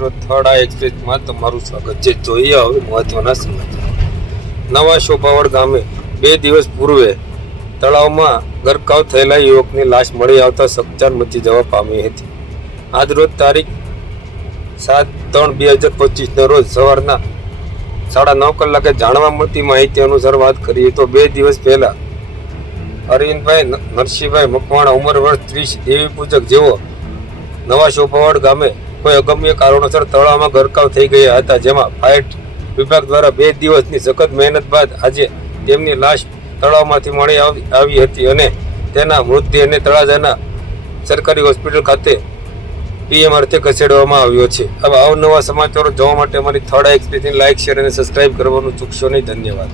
મિત્રો, થર્ડ એક્સપ્રેસમાં તમારું સ્વાગત છે. જોઈએ હવે મહત્વના સમાચાર. નવા શોભાવડ ગામે 2 દિવસ પૂર્વે તળાવમાં ગરકાવ થયેલા યુવકની લાશ મળી આવતા ચકચાર મચી જવા પામી હતી. આજરોજ તારીખ 7/3/2025 રોજ સવારના 9:30 કલાકે જાણવા મળતી માહિતી અનુસાર વાત કરીએ તો 2 દિવસ પહેલા અરવિંદભાઈ નરસિંહભાઈ મકવાણા ઉંમર વર્ષ 30 દેવી પૂજક જેઓ નવા શોભાવડ ગામે કોઈ અગમ્ય કારણોસર તળાવમાં ગરકાવ થઈ ગયા હતા, જેમાં ફાયર વિભાગ દ્વારા 2 દિવસની સખત મહેનત બાદ આજે તેમની લાશ તળાવમાંથી મળી આવી હતી અને તેના મૃતદેહને તળાજાના સરકારી હોસ્પિટલ ખાતે પીએમ અર્થે ખસેડવામાં આવ્યો છે. હવે અવનવા સમાચારો જોવા માટે અમારી થર્ડ એક્સપ્રેસની લાઇક, શેર અને સબસ્ક્રાઇબ કરવાનું ચૂકશો નહીં. ધન્યવાદ.